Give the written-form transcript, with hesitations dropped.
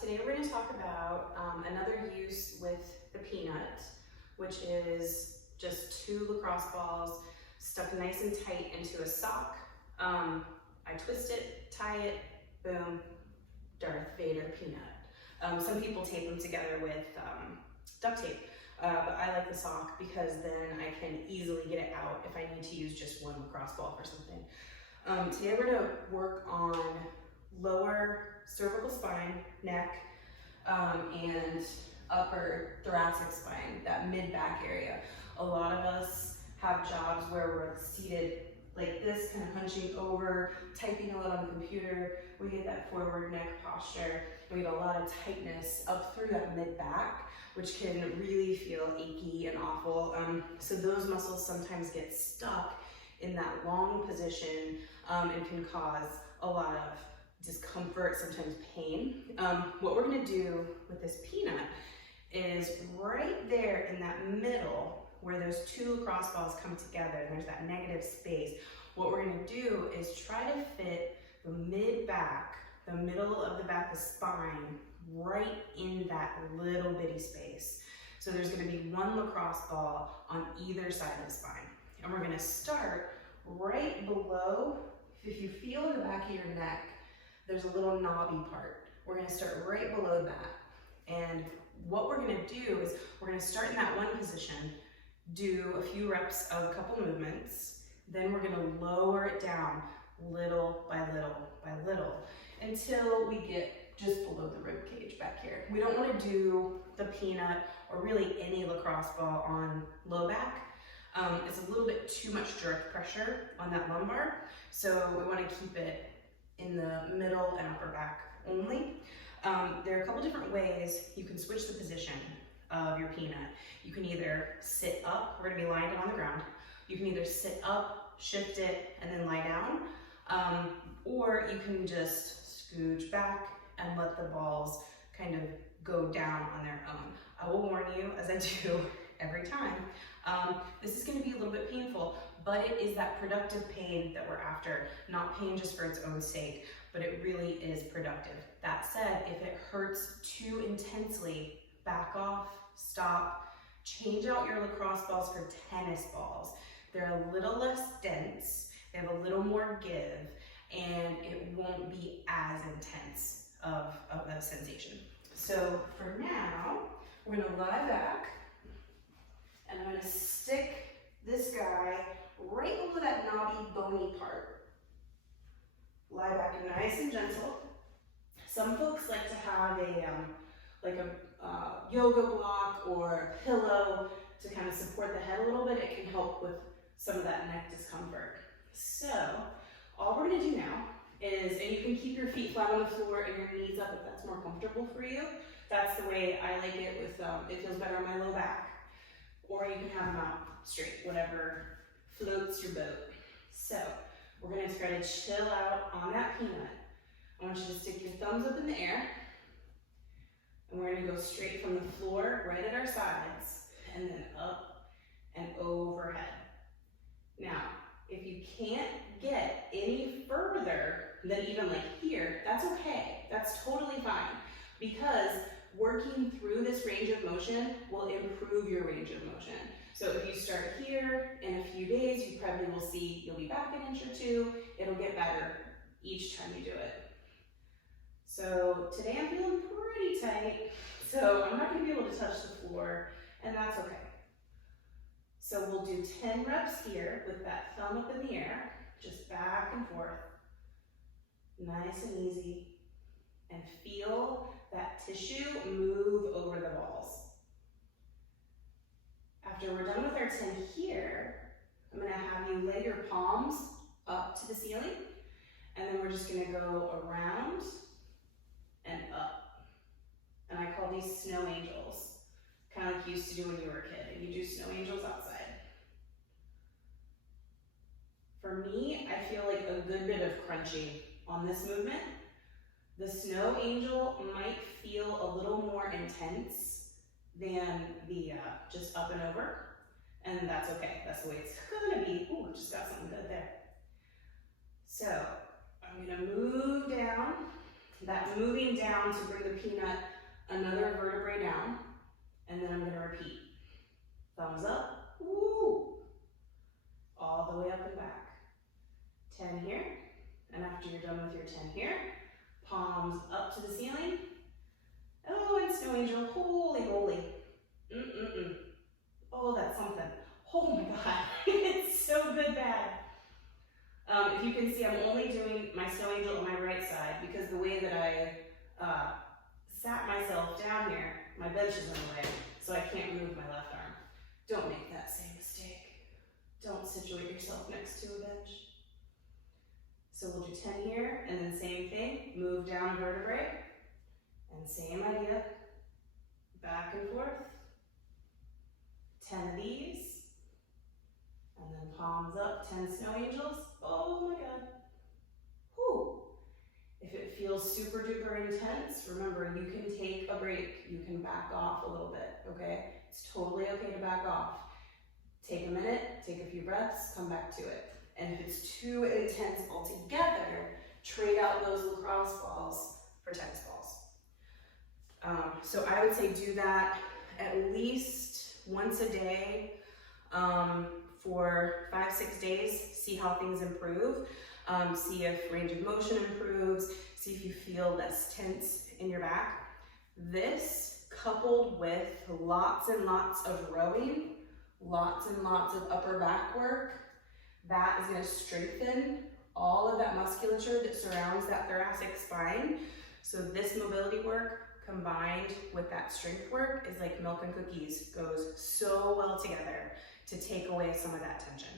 Today we're going to talk about another use with the peanut, which is just 2 lacrosse balls stuck nice and tight into a sock. I twist it, tie it, boom, Darth Vader peanut. Some people tape them together with duct tape, but I like the sock because then I can easily get it out if I need to use just 1 lacrosse ball for something. Today we're going to work on lower cervical spine, neck, and upper thoracic spine, that mid-back area. A lot of us have jobs where we're seated like this, kind of hunching over, typing a lot on the computer. We get that forward neck posture. We get a lot of tightness up through that mid-back, which can really feel achy and awful. So those muscles sometimes get stuck in that long position and can cause a lot of discomfort, sometimes pain. What we're gonna do with this peanut is right there in that middle where those 2 lacrosse balls come together and there's that negative space. What we're gonna do is try to fit the mid-back, the middle of the back, the spine, right in that little bitty space. So there's gonna be 1 lacrosse ball on either side of the spine. And we're gonna start right below. If you feel in the back of your neck, there's a little knobby part. We're gonna start right below that. And what we're gonna do is we're gonna start in that 1 position, do a few reps of a couple movements, then we're gonna lower it down little by little by little until we get just below the rib cage back here. We don't wanna do the peanut or really any lacrosse ball on low back. It's a little bit too much direct pressure on that lumbar, so we wanna keep it in the middle and upper back only. There are a couple different ways you can switch the position of your peanut. You can either sit up, we're gonna be lying down on the ground. You can either sit up, shift it, and then lie down, or you can just scooch back and let the balls kind of go down on their own. I will warn you, as I do every time, this is gonna be a little bit painful, but it is that productive pain that we're after, not pain just for its own sake, but it really is productive. That said, if it hurts too intensely, back off, stop, change out your lacrosse balls for tennis balls. They're a little less dense, they have a little more give, and it won't be as intense of a sensation. So for now, we're gonna lie back, and I'm gonna stick this guy right below that knobby, bony part. Lie back nice and gentle. Some folks like to have a yoga block or a pillow to kind of support the head a little bit. It can help with some of that neck discomfort. So all we're gonna do now is, and you can keep your feet flat on the floor and your knees up if that's more comfortable for you. That's the way I like it with, it feels better on my low back. Or you can have them out straight, whatever floats your boat. So we're gonna try to chill out on that peanut. I want you to stick your thumbs up in the air, and we're gonna go straight from the floor, right at our sides, and then up and overhead. Now, if you can't get any further than even like here, that's okay. That's totally fine, because working through this range of motion will improve your range of motion. So if you start here, in a few days, you probably will see you'll be back an inch or 2. It'll get better each time you do it. So today I'm feeling pretty tight, so I'm not gonna be able to touch the floor, and that's okay. So we'll do 10 reps here with that thumb up in the air, just back and forth, nice and easy, and feel that tissue move over the balls. After we're done with our 10 here, I'm gonna have you lay your palms up to the ceiling, and then we're just gonna go around and up. And I call these snow angels, kind of like you used to do when you were a kid, and you do snow angels outside. For me, I feel like a good bit of crunching on this movement. The snow angel might feel a little more intense than the just up and over, and that's okay. That's the way it's gonna be. Ooh, just got something good there. So I'm gonna move down that moving down to bring the peanut another vertebrae down, and then I'm gonna repeat. Thumbs up, woo, all the way up and back. 10 here, and after you're done with your 10 here, palms up to the ceiling. Oh, and snow angel, holy moly. Oh, that's something. Oh my God, it's so good bad. If you can see, I'm only doing my snow angel on my right side because the way that I sat myself down here, my bench is in the way, so I can't move my left arm. Don't make that same mistake. Don't situate yourself next to a bench. So we'll do 10 here, and then same thing, move down vertebrae, and same idea, back and forth. 10 of these, and then palms up, 10 snow angels. Oh my God. Whew. If it feels super duper intense, remember you can take a break, you can back off a little bit, okay? It's totally okay to back off. Take a minute, take a few breaths, come back to it. And if it's too intense altogether, trade out those lacrosse balls for tennis balls. So I would say do that at least once a day for 5-6 days, see how things improve, see if range of motion improves, see if you feel less tense in your back. This, coupled with lots and lots of rowing, lots and lots of upper back work, that is going to strengthen all of that musculature that surrounds that thoracic spine. So this mobility work combined with that strength work is like milk and cookies, goes so well together to take away some of that tension.